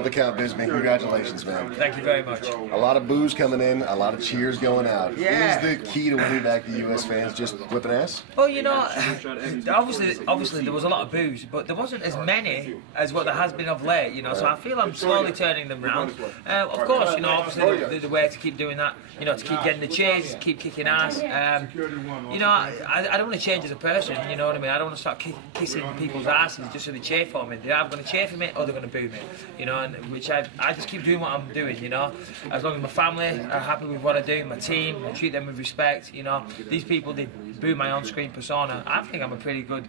double the count, Bisping. Congratulations, man. Thank you very much. A lot of boos coming in, a lot of cheers going out. Yeah. Is the key to winning back the U.S. fans just whipping ass? Well, you know, obviously there was a lot of boos, but there wasn't as many as what there has been of late, you know, so I feel I'm slowly turning them round. Of course, you know, obviously the way to keep doing that, you know, to keep getting the cheers, keep kicking ass. You know, I don't want to change as a person, you know what I mean? I don't want to start kissing people's asses just so they cheer for me. They're either going to cheer for me or they're going to boo me, you know, and which I just keep doing what I'm doing, you know. As long as my family are happy with what I do, my team, I treat them with respect, you know. These people, they boo my on-screen persona. I think I'm a pretty good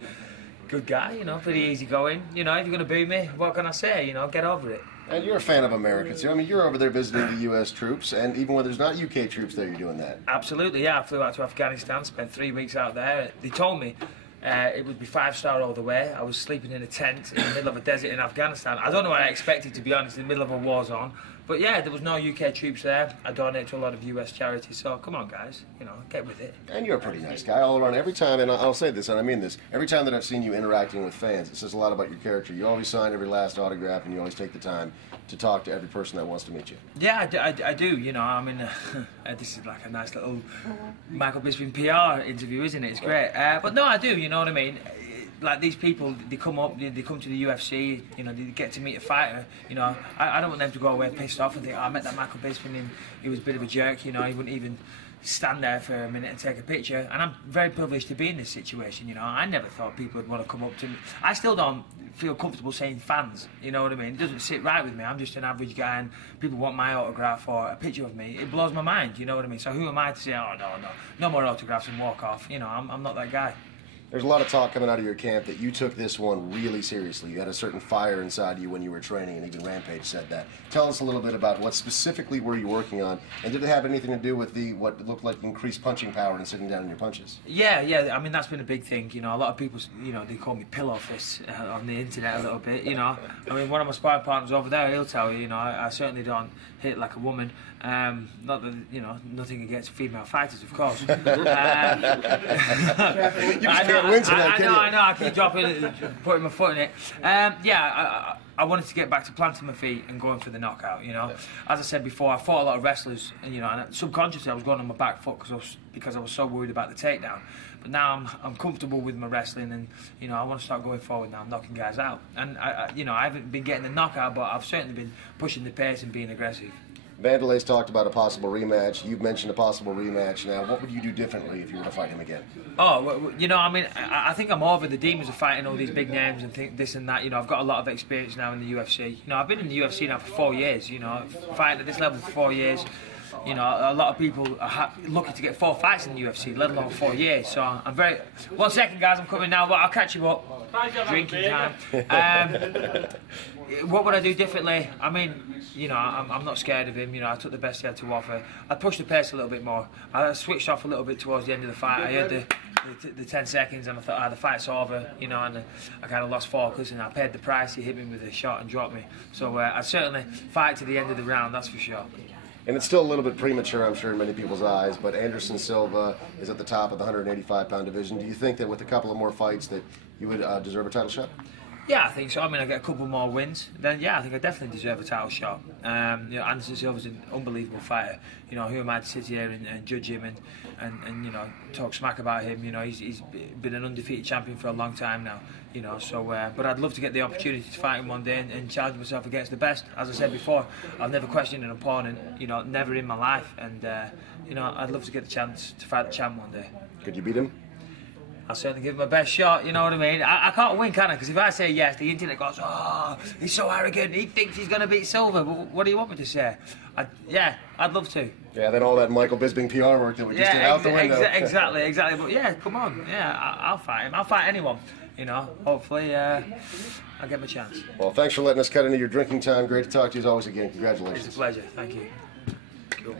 guy, you know, pretty easygoing. You know, if you're going to boo me, what can I say? You know, get over it. And you're a fan of America too. I mean, you're over there visiting the U.S. troops, and even when there's not UK troops there, you're doing that. Absolutely, yeah. I flew out to Afghanistan, spent 3 weeks out there. They told me it would be 5-star all the way. I was sleeping in a tent in the middle of a desert in Afghanistan. I don't know what I expected, to be honest, in the middle of a war zone. But yeah, there was no UK troops there. I donate to a lot of US charities, so come on, guys, you know, get with it. And you're a pretty nice guy all around. Every time, and I'll say this, and I mean this, every time that I've seen you interacting with fans, it says a lot about your character. You always sign every last autograph, and you always take the time to talk to every person that wants to meet you. Yeah, I do, you know, I mean, this is like a nice little Michael Bisping PR interview, isn't it? It's great. But no, I do, you know what I mean? Like these people, they come up, they come to the UFC, you know, they get to meet a fighter, you know. I don't want them to go away pissed off and think, oh, I met that Michael Bisping and he was a bit of a jerk, you know, he wouldn't even stand there for a minute and take a picture. And I'm very privileged to be in this situation, you know. I never thought people would want to come up to me. I still don't feel comfortable saying fans, you know what I mean? It doesn't sit right with me. I'm just an average guy and people want my autograph or a picture of me. It blows my mind, you know what I mean? So who am I to say, oh, no more autographs and walk off? You know, I'm not that guy. There's a lot of talk coming out of your camp that you took this one really seriously. You had a certain fire inside you when you were training, and even Rampage said that. Tell us a little bit about what specifically were you working on, and did it have anything to do with what looked like increased punching power and sitting down in your punches? Yeah, I mean, that's been a big thing. You know, a lot of people, you know, they call me pillow fists on the internet a little bit, you know. I mean, one of my sparring partners over there, he'll tell you, you know, I certainly don't hit like a woman. Not that, you know, nothing against female fighters, of course. You just can't win tonight, can you? I know, I keep dropping, putting my foot in it. Yeah, I wanted to get back to planting my feet and going for the knockout, you know. Yeah. As I said before, I fought a lot of wrestlers, and, you know, and subconsciously I was going on my back foot because I was so worried about the takedown. But now I'm comfortable with my wrestling, and, you know, I want to start going forward now, knocking guys out. And, you know, I haven't been getting the knockout, but I've certainly been pushing the pace and being aggressive. Wanderlei's talked about a possible rematch. You've mentioned a possible rematch. Now, what would you do differently if you were to fight him again? Oh, well, you know, I mean, I think I'm over the demons of fighting all these big names and think this and that. You know, I've got a lot of experience now in the UFC. You know, I've been in the UFC now for 4 years, you know, fighting at this level for 4 years. You know, a lot of people are lucky to get 4 fights in the UFC, let alone 4 years. So I'm very... 1 second, guys, I'm coming now. I'll catch you up. Drinking time. What would I do differently? I mean, you know, I'm not scared of him. You know, I took the best he had to offer. I pushed the pace a little bit more. I switched off a little bit towards the end of the fight. I had the 10 seconds and I thought, the fight's over, you know, and I kind of lost focus and I paid the price. He hit me with a shot and dropped me. So I certainly fight to the end of the round, that's for sure. And it's still a little bit premature, I'm sure, in many people's eyes, but Anderson Silva is at the top of the 185-pound division. Do you think that with a couple of more fights that you would deserve a title shot? Yeah, I think so. I mean, I get a couple more wins, then yeah, I think I definitely deserve a title shot. You know, Anderson Silva's an unbelievable fighter. You know, who am I to sit here and judge him and you know, talk smack about him? You know, he's been an undefeated champion for a long time now. You know, so but I'd love to get the opportunity to fight him one day and challenge myself against the best. As I said before, I've never questioned an opponent. You know, never in my life, and you know, I'd love to get the chance to fight the champ one day. Could you beat him? I'll certainly give him my best shot, you know what I mean? I can't win, can I? Because if I say yes, the internet goes, oh, he's so arrogant, he thinks he's going to beat Silva. But what do you want me to say? Yeah, I'd love to. Yeah, then all that Michael Bisping PR work that we just did out the window. Exactly. But yeah, come on. Yeah, I'll fight him. I'll fight anyone. You know, hopefully I'll get my chance. Well, thanks for letting us cut into your drinking time. Great to talk to you as always again. Congratulations. It's a pleasure. Thank you. Cool.